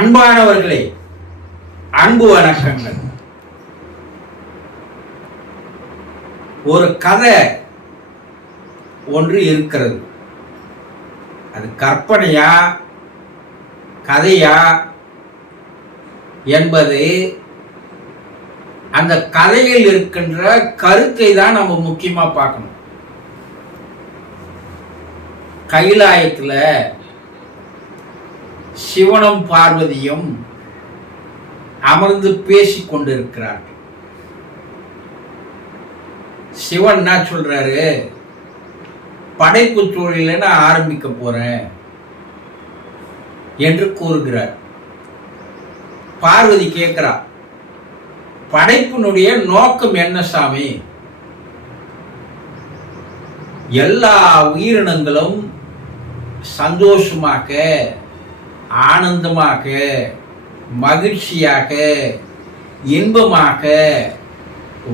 அன்பானவர்களே, அன்பு வணக்கங்கள். ஒரு கதை ஒன்று இருக்கிறது. அது கற்பனையா கதையா என்பது அந்த கதையில் இருக்கின்ற கருத்தை தான் நம்ம முக்கியமா பார்க்கணும். கைலாயத்தில் சிவனும் பார்வதியும் அமர்ந்து பேசிக் கொண்டிருக்கிறார்கள். சிவன் என்ன சொல்றாரு, படைப்பு தொழில நான் ஆரம்பிக்க போறேன் என்று கூறுகிறார். பார்வதி கேட்கிறா, படைப்பினுடைய நோக்கம் என்ன சாமி? எல்லா உயிரினங்களும் சந்தோஷமாக, ஆனந்தமாக, மகிழ்ச்சியாக, இன்பமாக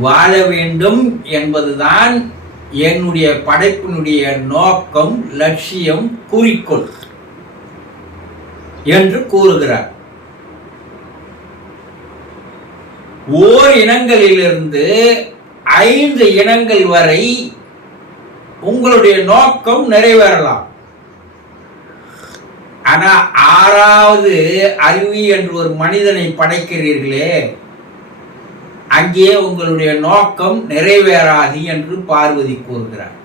வாழ வேண்டும் என்பதுதான் என்னுடைய படைப்பினுடைய நோக்கம், லட்சியம், குறிக்கோள் என்று கூறுகிறார். ஓர் இனங்களிலிருந்து 5 இனங்கள் வரை உங்களுடைய நோக்கம் நிறைவேறலாம். ஆனா 6வது அறிவி என்று ஒரு மனிதனை படைக்கிறீர்களே, அங்கே உங்களுடைய நோக்கம் நிறைவேறாது என்று பார்வதி கூறுகிறார்.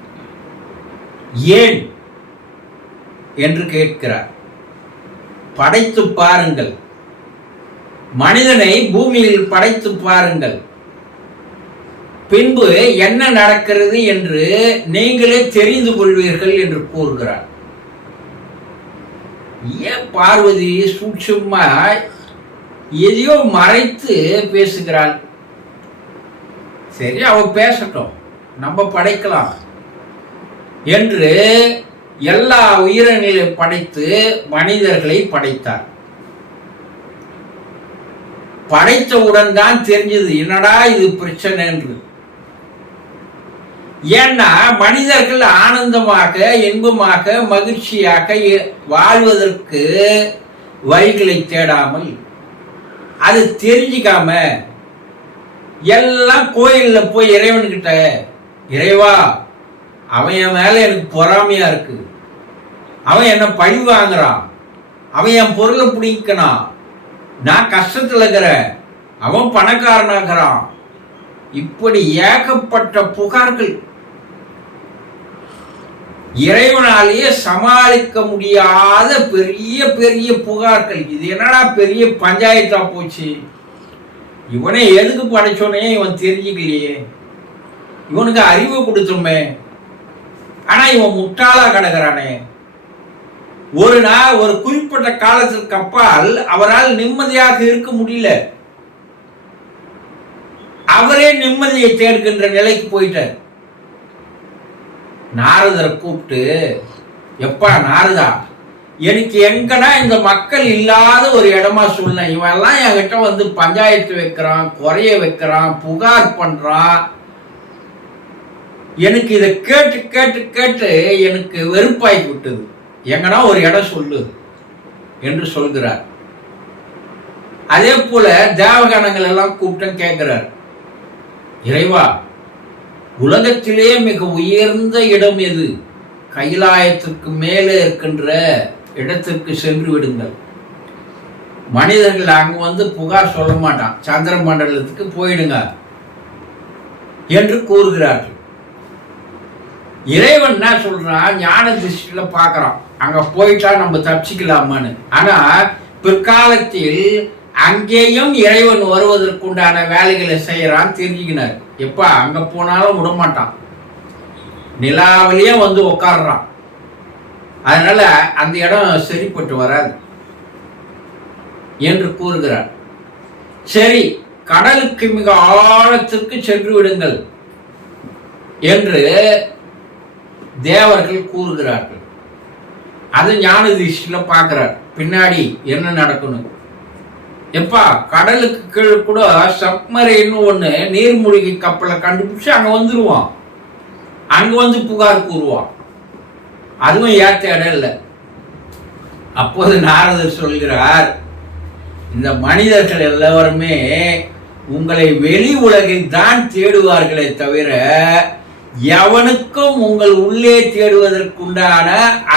ஏன் என்று கேட்கிறார். படைத்து பாருங்கள், மனிதனை பூமியில் படைத்து பாருங்கள், பின்பு என்ன நடக்கிறது என்று நீங்களே தெரிந்து கொள்வீர்கள் என்று கூறுகிறார். ஏன் பார்வதி சூட்சுமா எதையோ மறைத்து பேசுகிறாள்? சரி, அவ பேசட்டும், நம்ம படைக்கலாம் என்று எல்லா உயிரினங்களையும் படைத்து மனிதர்களை படைத்தார். படைத்தவுடன் தான் தெரிஞ்சது என்னடா இது பிரச்சனை என்று. ஏன்னா மனிதர்கள் ஆனந்தமாக, இன்பமாக, மகிழ்ச்சியாக வாழ்வதற்கு வழிகளை தேடாமல், அது தெரிஞ்சிக்காம எல்லாம் கோயிலில் போய் இறைவன்கிட்ட, இறைவா அவன் என் மேல எனக்கு பொறாமையா இருக்கு, அவன் என்ன பழி வாங்குறான், அவன் என் பொருளை பிடிக்கணும், நான் கஷ்டத்தில் இருக்கிறேன், அவன் பணக்காரனாகிறான், இப்படி ஏகப்பட்ட புகார்கள், இறைவனாலேயே சமாளிக்க முடியாத பெரிய பெரிய புகார்கள். இது என்னடா பெரிய பஞ்சாயத்தா போச்சு, இவனை எதுக்கு படைச்சோனே இவன் தெரிஞ்சுக்கலையே, இவனுக்கு அறிவு கொடுத்தோமே, ஆனா இவன் முட்டாளா கிடக்கிறானே. ஒரு குறிப்பிட்ட காலத்திற்கு அப்பால் அவரால் நிம்மதியாக இருக்க முடியல. அவரே நிம்மதியை தேடுகின்ற நிலைக்கு போயிட்டார். நாரதரை கூப்பிட்டு, எப்பா நாரதா, எனக்கு எங்கன்னா இந்த மக்கள் இல்லாத ஒரு இடமா சொல்ல, இவெல்லாம் என்கிட்ட வந்து பஞ்சாயத்து வைக்கிறான், குறைய வைக்கிறான், புகார் பண்றான், எனக்கு இதை கேட்டு கேட்டு கேட்டு எனக்கு வெறுப்பாகி விட்டது, எங்கன்னா ஒரு இடம் சொல்லு என்று சொல்கிறார். அதே போல தேவகணங்கள் எல்லாம் கூப்பிட்டு கேட்கிறார், இறைவா உலகத்திலே மிக உயர்ந்த இடம் எது? கைலாயத்திற்கு மேலே இருக்கின்ற இடத்திற்கு சென்று விடுங்கள். மனிதர்கள் அங்க வந்து புகார் சொல்ல மாட்டான், சந்திர மண்டலத்துக்கு போயிடுங்க என்று கூறுகிறார்கள். இறைவன் என்ன சொல்றான், ஞான திருஷ்டியில பார்க்கறான், அங்க போயிட்டா நம்ம தப்பிச்சுக்கலாமான்னு. ஆனா பிற்காலத்தில் அங்கேயும் இறைவன் வருவதற்குண்டான வேலைகளை செய்யறான் தெரிஞ்சுக்கினார். எப்பா அங்க போனாலும் விடமாட்டான், நிலாவிலேயே வந்து உட்கார்றான், அதனால அந்த இடம் சரிப்பட்டு வராது என்று கூறுகிறார். சரி, கடலுக்கு மிக ஆழத்திற்கு சென்று விடுங்கள் என்று தேவர்கள் கூறுகிறார்கள். அது ஞான திருஷ்டியில பார்க்கிறார், பின்னாடி என்ன நடக்கணும். எப்பா கடலுக்கு கீழே கூட சப்மரைன்னு ஒன்று நீர்மூழ்கி கப்பலை கண்டுபிடிச்சு அங்கே வந்துடுவான், அங்கே வந்து புகார் கூறுவான், அதுவும் ஏற்ற இடம் இல்லை. அப்போது நாரதர் சொல்கிறார், இந்த மனிதர்கள் எல்லாருமே உங்களை வெளி உலகில் தான் தேடுவார்களே தவிர எவனுக்கும் உங்கள் உள்ளே தேடுவதற்குண்டான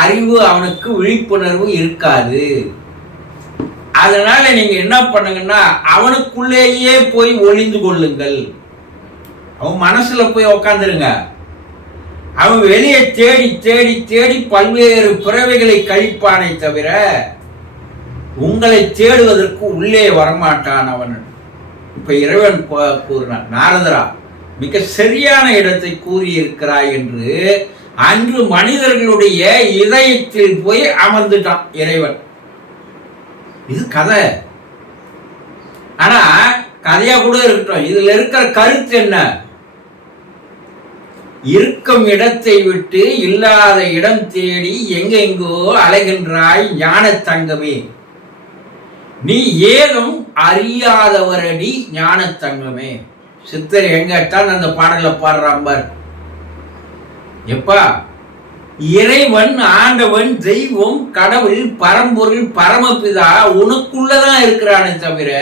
அறிவு, அவனுக்கு விழிப்புணர்வு இருக்காது. அதனால நீங்க என்ன பண்ணுங்கன்னா அவனுக்குள்ளேயே போய் ஒளிந்து கொள்ளுங்கள். அவன் மனசுல போய் உக்காந்துருங்க. அவன் வெளியே தேடி தேடி தேடி பல்வேறு பிறவைகளை கழிப்பானே தவிர உங்களை தேடுவதற்கு உள்ளே வரமாட்டான் அவன். இப்ப இறைவன் கூறினான், நாரதரா மிக சரியான இடத்தை கூறியிருக்கிறாய் என்று. அன்று மனிதர்களுடைய இதயத்தில் போய் அமர்ந்துட்டான் இறைவன். இது கதை. ஆனா கதையா கூட இருக்கட்டும், இதுல இருக்கிற கருத்து என்ன? இருக்கும் இடத்தை விட்டு இல்லாத இடம் தேடி எங்கெங்கோ அலைகின்றாய் ஞான தங்கமே. நீ ஏதும் அறியாதவரடி ஞான தங்கமே. சித்தர் எங்கத்தான் அந்த பாடல பாடுறாம்பார். எப்பா, இறைவன், ஆண்டவன், தெய்வம், கடவுள், பரம்பொருள், பரமபிதா உனக்குள்ளதான் இருக்கிறானே தவிர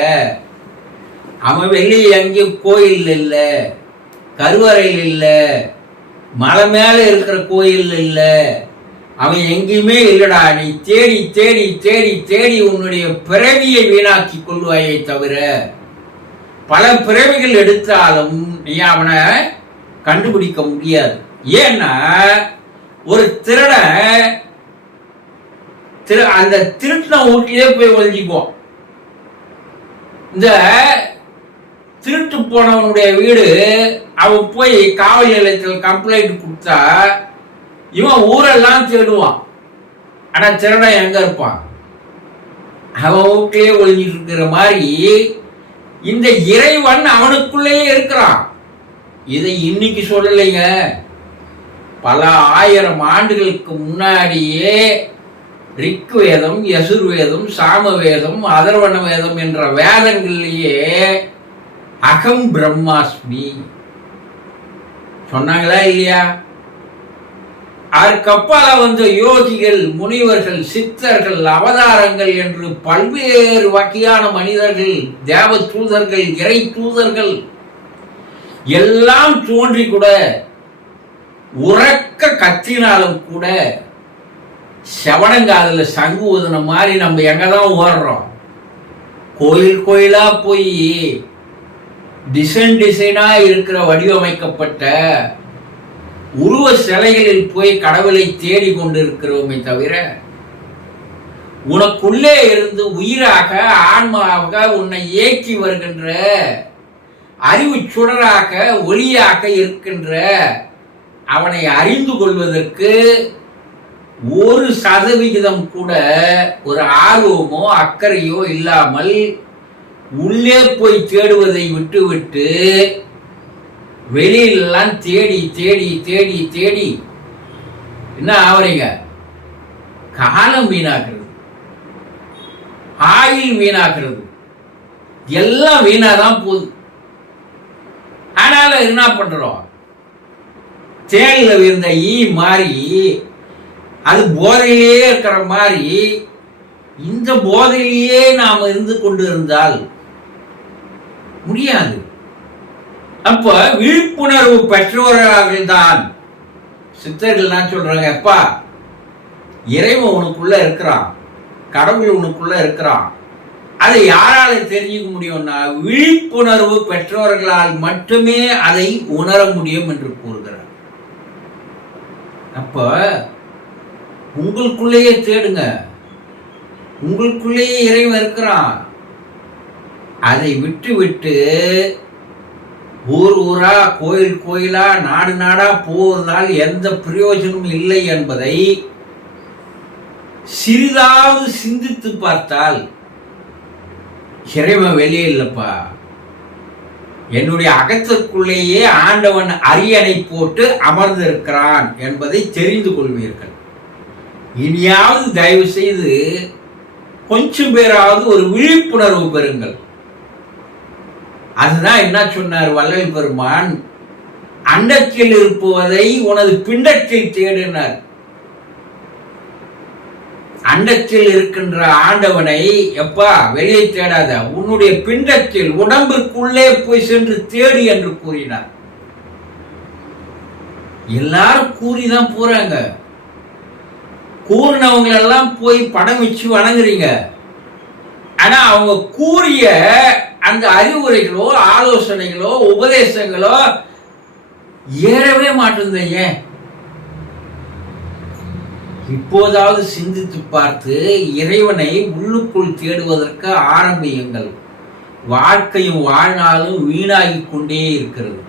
அவன் வெளியே எங்கேயும் கோயில் இல்ல, கருவறையில் இல்ல, மலை மேல இருக்கிற கோயில் இல்ல, அவன் எங்கேயுமே இல்லடா. நீ தேடி தேடி தேடி தேடி உன்னுடைய பிறவியை வீணாக்கி கொள்வாயை தவிர பல பிறவிகள் எடுத்தாலும் நீ அவனை கண்டுபிடிக்க முடியாது. ஏன்னா ஒரு திருடன் அந்த திருட்டின வீட்டிலே போய் ஒழிஞ்சிக்குவோம். இந்த திருட்டு போனவனுடைய வீடு அவன் போய் காவல் நிலையத்தில் கம்ப்ளைண்ட் கொடுத்தா இவன் ஊரெல்லாம் தேடுவான். ஆனா திருடன் எங்க இருப்பான்? அவன் வீட்டிலே ஒழிஞ்சிட்டு இருக்கிற மாதிரி இந்த இறைவன் அவனுக்குள்ளேயே இருக்கிறான். இதை இன்னைக்கு சொல்லலைங்க, பல ஆயிரம் ஆண்டுகளுக்கு முன்னாடியே ரிக் வேதம், யசுர்வேதம், சாமவேதம், அதர்வண வேதம் என்ற வேதங்கள்லேயே அகம் பிரம்மாஸ்மி சொன்னாங்களா இல்லையா? அதற்கப்பால வந்த யோகிகள், முனிவர்கள், சித்தர்கள், அவதாரங்கள் என்று பல்வேறு வகையான மனிதர்கள், தேவ தூதர்கள், இறை தூதர்கள் எல்லாம் தோன்றி கூட உறக்க கத்தினாலும் கூட செவனங்காதுல சங்கு ஊதுன மாதிரி நம்ம எங்கதான் ஓடுறோம். கோயில் கோயிலா போய் டிசைன் டிசைனா இருக்கிற வடிவமைக்கப்பட்ட உருவ சிலைகளில் போய் கடவுளை தேடி கொண்டிருக்கிறோமே தவிர உனக்குள்ளே இருந்து உயிராக, ஆன்மாவாக உன்னை ஏற்றி வருகின்ற அறிவு சுடராக, ஒளியாக இருக்கின்ற அவனை அறிந்து கொள்வதற்கு 1% கூட ஒரு ஆர்வமோ அக்கறையோ இல்லாமல் உள்ளே போய் தேடுவதை விட்டுவிட்டு வெளியிலாம் தேடி தேடி தேடி தேடி என்ன ஆவறீங்க? காலம் வீணாகிறது, ஆயில் வீணாகிறது, எல்லாம் வீணாதான் போகுது. ஆனாலும் என்ன பண்றோம்? தேனில் விழுந்த ஈ மாறி அது போதையிலேயே இருக்கிற மாதிரி இந்த போதையிலேயே நாம் இருந்து கொண்டு இருந்தால் முடியாது. அப்ப விழிப்புணர்வு பெற்றவர்கள் தான் சித்தர்கள் தான் சொல்றாங்க, அப்பா இறைவன் உனக்குள்ள இருக்கிறான், கடவுள் உனக்குள்ள இருக்கிறான். அதை யாரால தெரிஞ்சுக்க முடியும்னா விழிப்புணர்வு பெற்றவர்களால் மட்டுமே அதை உணர முடியும் என்று கூறுகிறார். அப்ப உங்களுக்குள்ளேயே தேடுங்க, உங்களுக்குள்ளேயே இறைவன் இருக்கிறான். அதை விட்டு விட்டு ஊர் ஊரா, கோயில் கோயிலா, நாடு நாடா போவதால் எந்த பிரயோஜனமும் இல்லை என்பதை சிறிதாவது சிந்தித்து பார்த்தால் இறைவன் வெளியே இல்லப்பா, என்னுடைய அகத்திற்குள்ளேயே ஆண்டவன் அரியணை போட்டு அமர்ந்திருக்கிறான் என்பதை தெரிந்து கொள்வீர்கள். இனியாவது தயவு செய்து கொஞ்சம் பேராவது ஒரு விழிப்புணர்வு பெறுங்கள். அதுதான் என்ன சொன்னார் வள்ளல் பெருமான், அண்டத்தில் இருப்பதை உனது பிண்டத்தில் தேடினார். அண்டத்தில் இருக்கின்ற ஆண்டவனை எப்பா வெளியே தேடாத, உன்னுடைய பிண்டத்தில் உடம்பிற்குள்ளே போய் சென்று தேடி என்று கூறினார். எல்லாரும் கூறிதான் போறாங்க. கூறினவங்களெல்லாம் போய் படம் வச்சு வணங்குறீங்க. ஆனா அவங்க கூறிய அந்த அறிவுரைகளோ ஆலோசனைகளோ உபதேசங்களோ ஏறவே மாட்டேங்குது. ஏன்? இப்போதாவது சிந்தித்து பார்த்து இறைவனை உள்ளுக்குள் தேடுவதற்கு ஆரம்பியுங்கள். வாழ்க்கையும் வாழ்நாளும் வீணாகி கொண்டே இருக்கிறது.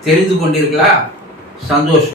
தெரிந்து கொண்டீர்களா? சந்தோஷம்.